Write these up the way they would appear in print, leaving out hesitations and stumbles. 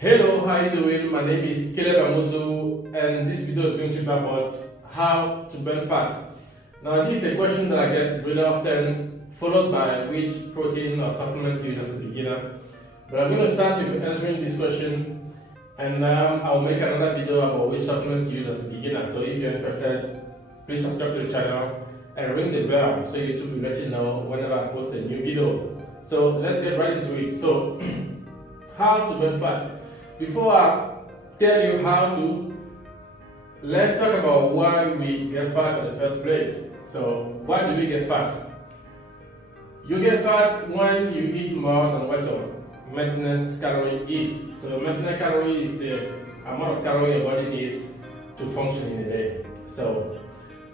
Hello, how you doing? My name is Caleb Amuzu, and this video is going to be about how to burn fat. Now, this is a question that I get really often, followed by which protein or supplement to use as a beginner. But I'm going to start with answering this question, and I'll make another video about which supplement to use as a beginner. So if you're interested, please subscribe to the channel and ring the bell so YouTube will let you know whenever I post a new video. So let's get right into it. So, how to burn fat. Before I tell you how to, let's talk about why we get fat in the first place. So, why do we get fat? You get fat when you eat more than what your maintenance calorie is. So, maintenance calorie is the amount of calorie your body needs to function in a day. So,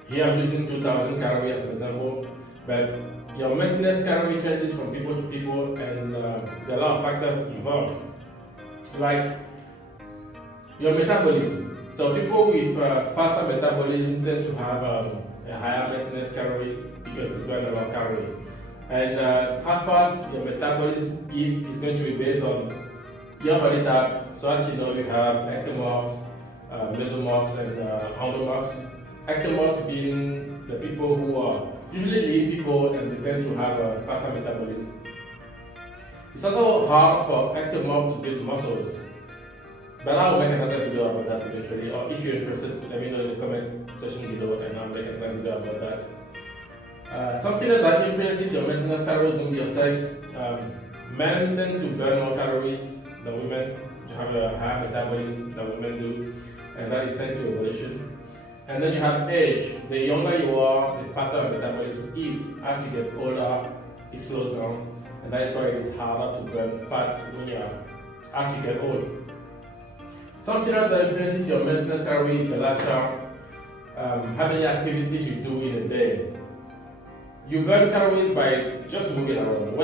here I'm using 2000 calories as an example, but your maintenance calorie changes from people to people, and there are a lot of factors involved, like your metabolism. So people with faster metabolism tend to have a higher maintenance calorie because they burn a lot of calorie. And how fast your metabolism is going to be based on your body type. So as you know, we have ectomorphs, mesomorphs, and endomorphs. Ectomorphs being the people who are usually lean people and they tend to have a faster metabolism. It's also hard for ectomorphs to build muscles, but I'll make another video about that eventually. Or if you're interested, let me know in the comment section below and I'll make another video about that. Something that influences your maintenance calories will be your sex. Men tend to burn more calories than women, to have a higher metabolism than women do, and that is thanks to evolution. And then you have age. The younger you are, the faster your metabolism is. As you get older, it slows down. And that is why it is harder to burn fat as you get old. Something else that influences your maintenance calories is your lifestyle. How many activities you do in a day. You burn calories by just moving around.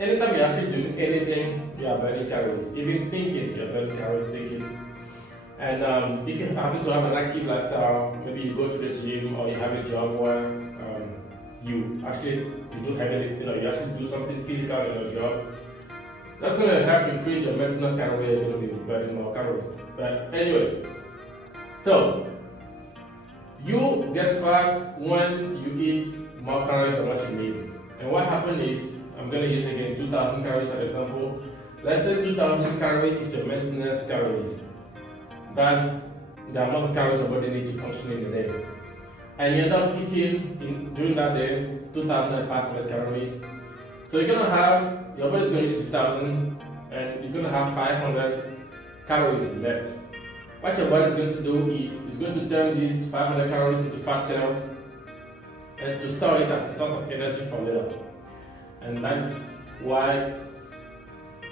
Anytime you're actually doing anything, you are burning calories. Even thinking, you're burning calories thinking. And if you happen to have an active lifestyle, maybe you go to the gym or you have a job where you do heavy lifting or you actually do something physical in your job, that's going to help increase your maintenance calorie. You're going to be burning more calories. But anyway, so you get fat when you eat more calories than what you need. And what happened is, I'm going to use again 2000 calories as an example. Let's say 2000 calories is your maintenance calories. That's the amount of calories your body needs to function in a day. And you end up eating during that day 2,500 calories. So you're gonna have, your body's going to use 2,000 and you're gonna have 500 calories left. What your body is going to do is it's going to turn these 500 calories into fat cells and to store it as a source of energy for later. And that's why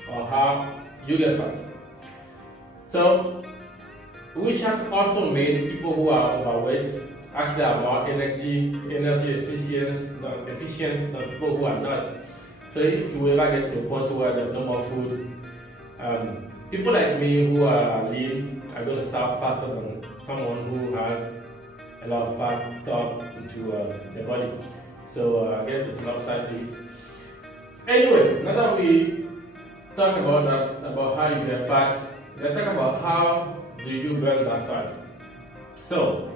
or how you get fat. So, which have also made people who are overweight actually are more energy efficient than people who are not. So if you ever get to a point where there's no more food, people like me who are lean are going to starve faster than someone who has a lot of fat stored into their body. So I guess there's an upside to it. Anyway, now that we talk about that, about how you get fat, let's talk about how do you burn that fat. So,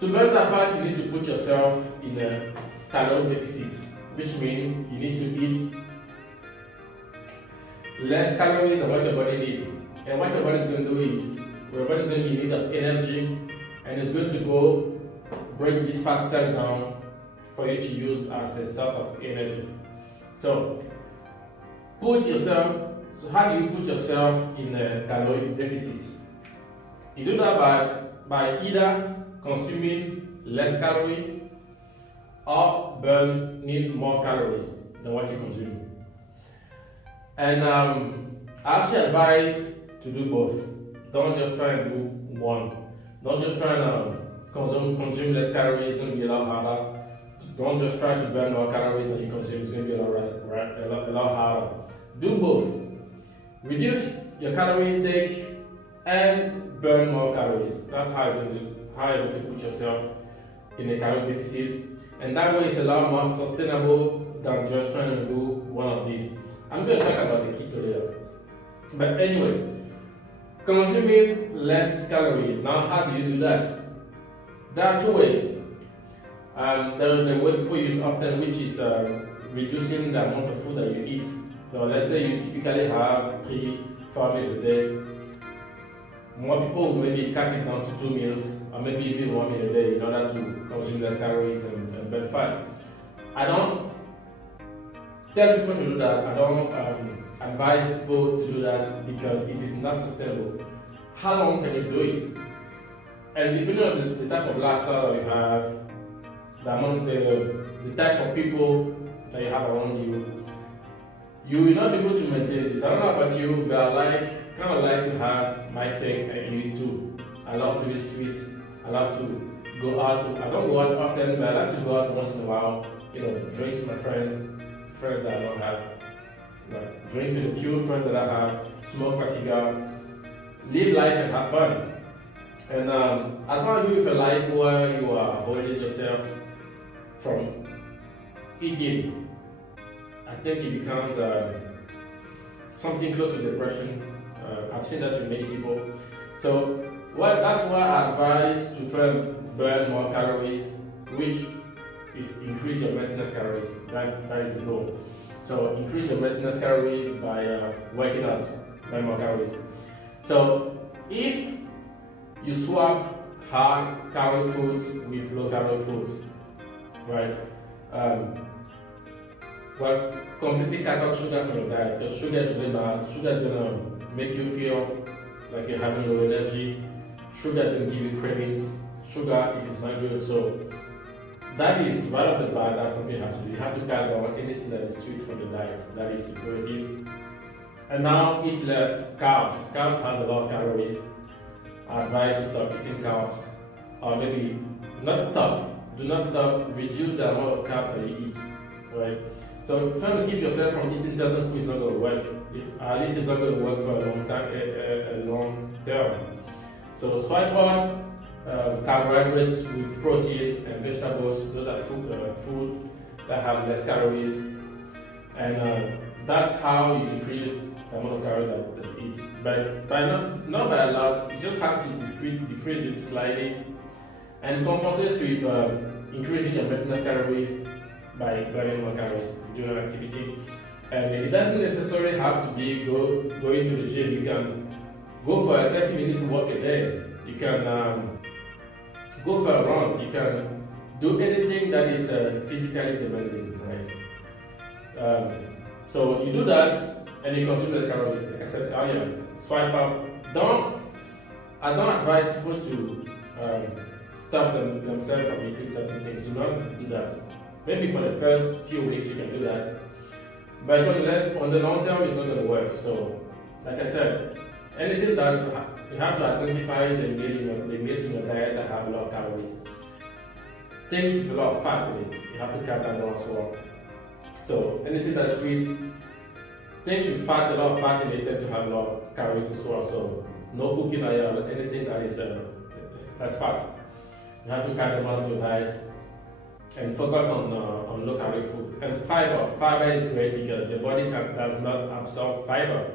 to burn that fat, you need to put yourself in a calorie deficit, which means you need to eat less calories than what your body needs. And what your body is going to do is, your body is going to be in need of energy, and it's going to go break this fat cell down for you to use as a source of energy. So, how do you put yourself in a calorie deficit? You do that by either consuming less calories or burning more calories than what you consume. And I actually advise to do both. Don't just try and do one. Don't just try and consume less calories, it's going to be a lot harder. Don't just try to burn more calories than you consume, it's going to be a lot harder. Do both. Reduce your calorie intake and burn more calories. That's how you're going to put yourself in a calorie deficit. And that way it's a lot more sustainable than just trying to do one of these. I'm going to talk about the keto later. But anyway, consuming less calories. Now, how do you do that? There are two ways. There is the way people use often, which is reducing the amount of food that you eat. So let's say you typically have 3-4 meals a day. More people will maybe cut it down to 2 meals, or maybe even 1 meal a day in order to consume less calories and burn fat. I don't tell people to do that. I don't advise people to do that because it is not sustainable. How long can you do it? And depending on the type of lifestyle that you have, the type of people that you have around you, you will not be able to maintain this. I don't know about you, but I kind of like to have my cake and eat it too. I love to eat sweets. I love to go out. I don't go out often, but I like to go out once in a while. Drinks with my friends that I don't have. Drinks with a few friends that I have. Smoke my cigar. Live life and have fun. And I don't agree with a life where you are holding yourself from eating. I think it becomes something close to depression. I've seen that with many people. So that's why I advise to try and burn more calories, which is increase your maintenance calories. That is the goal. So increase your maintenance calories by working out, burn more calories. So if you swap high calorie foods with low calorie foods, right? Completely cut out sugar from your diet, because sugar is really bad. Sugar is gonna make you feel like you're having low energy. Sugar is gonna give you cravings. Sugar, it is not good. So that is right off the bat. That's something you have to do. You have to cut down anything that is sweet from the diet. That is imperative. And now eat less carbs. Carbs has a lot of calories. I advise to stop eating carbs, or maybe not stop. Do not stop. Reduce the amount of carbs that you eat. Right. So trying to keep yourself from eating certain foods is not going to work. At least it's not going to work for a long time, a long term. So swipe on carbohydrates with protein and vegetables. Those are food that have less calories, and that's how you decrease the amount of calories that you eat. But not by a lot. You just have to decrease it slightly and compensate with increasing your maintenance calories by burning more calories during an activity. And it doesn't necessarily have to be going to the gym. You can go for a 30-minute walk a day. You can go for a run. You can do anything that is physically demanding, right? So you do that and you consume less calories. Like I said earlier, swipe up. I don't advise people to stop themselves from eating certain things. Do not do that. Maybe for the first few weeks you can do that, but on the long term it's not going to work. So, like I said, anything that you have to identify the meals in your diet that have a lot of calories. Things with a lot of fat in it, you have to cut that down as well. So anything that's sweet, things with fat, a lot of fat in it, tend to have a lot of calories as well. So no cooking oil, anything that is that's fat, you have to cut them out of your diet. And focus on low calorie food. And fiber is great because your body does not absorb fiber,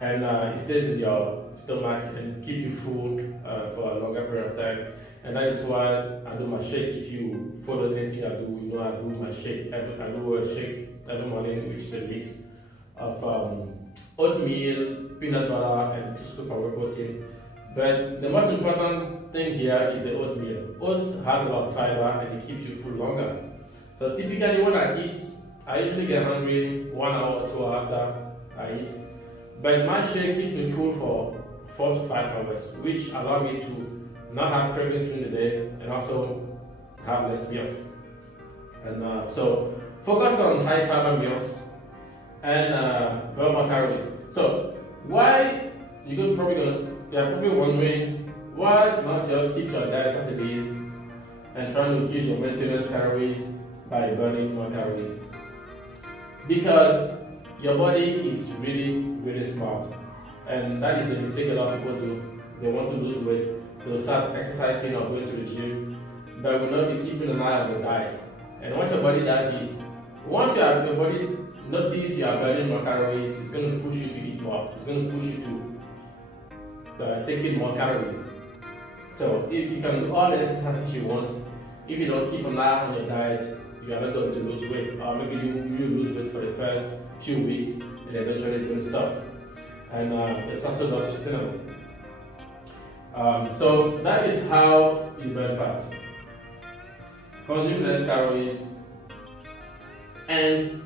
and it stays in your stomach and keep you full for a longer period of time. And that is why I do my shake. If you follow anything I do, you know I do my shake. I do a shake every morning, which is a mix of oatmeal, peanut butter, and 2 scoops of whey protein. But the most important thing here is the oatmeal. Oats has a lot of fiber and it keeps you full longer. So typically when I eat, I usually get hungry 1 hour or 2 hours after I eat. But my shake keeps me full for 4 to 5 hours, which allow me to not have cravings during the day and also have less meals. And so focus on high fiber meals and burn more calories. So why you're probably wondering, why not just keep your diet as it is and try to reduce your maintenance calories by burning more calories? Because your body is really, really smart, and that is the mistake a lot of people do. They want to lose weight, they'll start exercising or going to the gym, but will not be keeping an eye on the diet. And what your body does is, once your body notice you are burning more calories, it's going to push you to eat more. It's going to push you to take in more calories. So if you can do all the exercises you want, if you don't keep an eye on your diet, you are not going to lose weight. Or maybe you lose weight for the first few weeks and eventually it's going to stop. And it's also not sustainable. So that is how you burn fat. Consume less calories and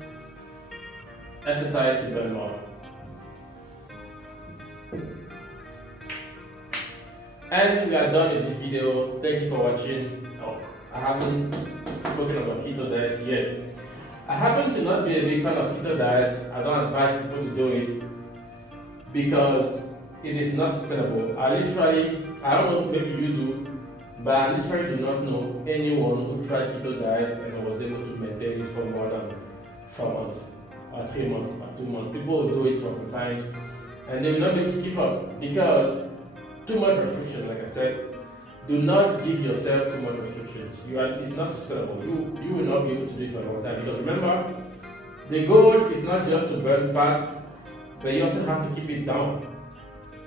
exercise to burn more. And we are done with this video. Thank you for watching. Oh, I haven't spoken about keto diet yet. I happen to not be a big fan of keto diet. I don't advise people to do it because it is not sustainable. I don't know, maybe you do, but I literally do not know anyone who tried keto diet and was able to maintain it for more than 4 months, or 3 months, or 2 months. People will do it for some time and they will not be able to keep up because too much restriction, like I said. Do not give yourself too much restrictions. It's not sustainable. You will not be able to do it for a long time because remember, the goal is not just to burn fat, but you also have to keep it down.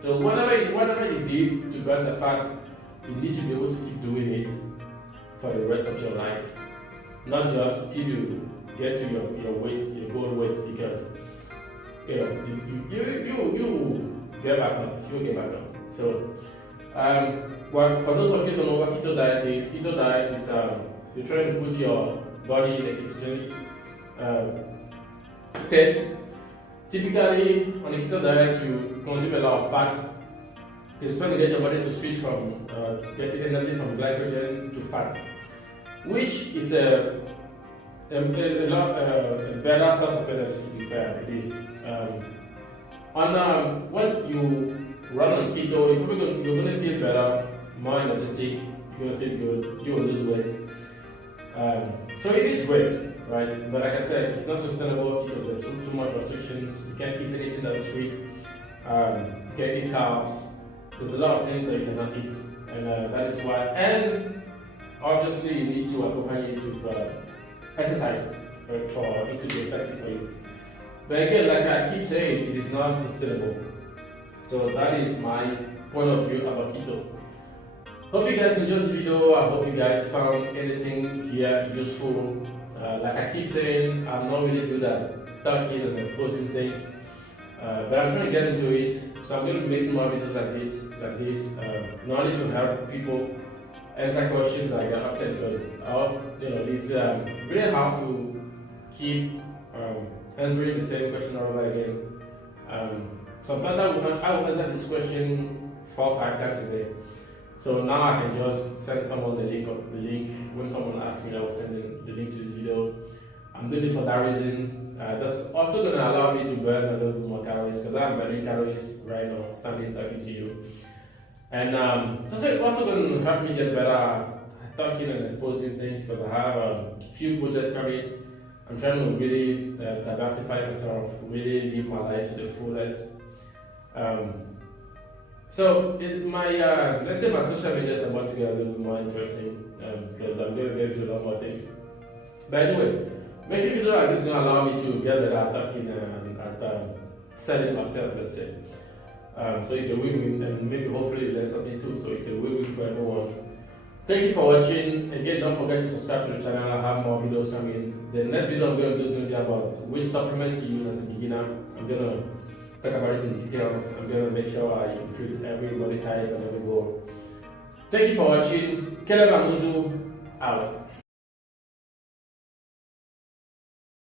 So whatever you did to burn the fat, you need to be able to keep doing it for the rest of your life, not just till you get to your weight, your goal weight, because you get back up. You'll get back up. So, well, for those of you who don't know what keto diet is you're trying to put your body in a ketogenic state. Typically, on a keto diet, you consume a lot of fat because you're trying to get your body to switch from getting energy from glycogen to fat, which is a better source of energy, to be fair. It is. When you run on keto, you're going to feel better, more energetic, you're going to feel good, you will lose weight. So it is great, right? But like I said, it's not sustainable because there's too much restrictions. You can't eat anything that's sweet. You can't eat carbs. There's a lot of things that you cannot eat, and that is why. And obviously, you need to accompany it with exercise for it to be effective for you. But again, like I keep saying, it is not sustainable. So that is my point of view about keto. Hope you guys enjoyed this video. I hope you guys found anything here useful. Like I keep saying, I'm not really good at talking and exposing things, but I'm trying to get into it. So I'm going to be making more videos like this, not only to help people answer questions like that often, because it's really hard to keep answering the same question over again. Sometimes I will answer this question 4 or 5 times a day. So now I can just send someone the link when someone asks me. I will send them the link to this video. I'm doing it for that reason. That's also going to allow me to burn a little bit more calories because I'm burning calories right now, standing talking to you. And it's also going to help me get better at talking and exposing things because I have a few projects coming. I'm trying to really diversify myself, really live my life to the fullest. So let's say my social media is about to get a little bit more interesting because I'm going to get into a lot more things. But anyway, making video like this is going to allow me to get better at talking and at selling myself, let's say. So it's a win-win, and maybe hopefully you learn something too. So it's a win-win for everyone. Thank you for watching. Again, don't forget to subscribe to the channel. I have more videos coming. The next video I'm going to do is going to be about which supplement to use as a beginner. I'm going to talk about it in details. I'm going to make sure I include every body type and every goal. Thank you for watching. Caleb Amuzu, out.